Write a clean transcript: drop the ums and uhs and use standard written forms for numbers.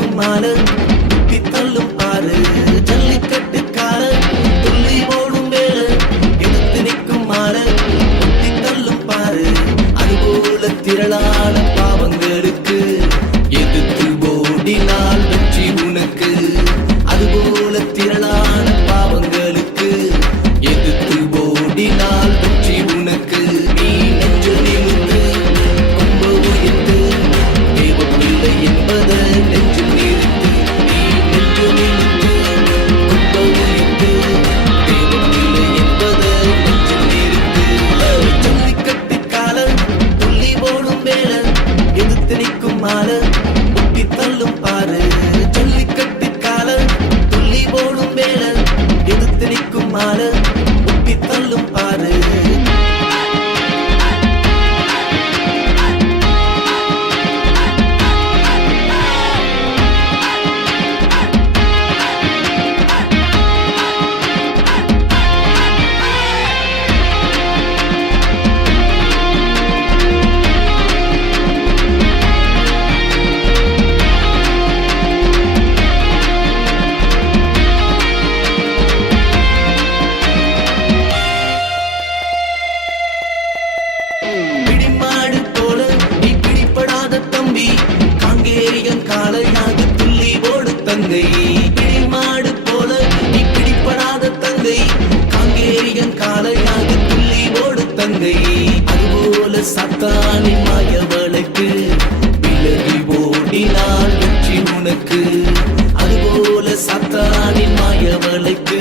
குத்தி தள்ளும் பாரு ஜல்லிக்கட்டு கால துள்ளி ஓடும் வேல எடுத்து நிற்கும் மாற குத்தி தள்ளும் பாரு அதுபோல திரளான பாவங்களுக்கு எதிர்த்து ஓடினால் வெற்றி உனக்கு அதுபோல திரளான பாவங்களுக்கு எதிர்த்து ஓடினால் வெற்றி உனக்கு நீ நெஞ்சு நிமிர்ந்து கொம்ப உயர்த்து தேவப்பிள்ளை என்பதை நெஞ்சில் முட்டி தள்ளும் பாரு ஜல்லிக்கட்டு கால துள்ளி ஓடும் வேல எதிர்த்து நிற்கும் மாற முட்டி தள்ளும் பாரு காலையாக துள்ளி ஓடு தங்கை மாடு போல நீ பிடிப்படாத தங்கை காங்கேயன் காலையாக துள்ளி ஓடு தங்கை அதுபோல சத்தானின் மாயவளுக்கு விலகி ஓடினால் வெற்றி உனக்கு அதுபோல சத்தானின் மாயவளுக்கு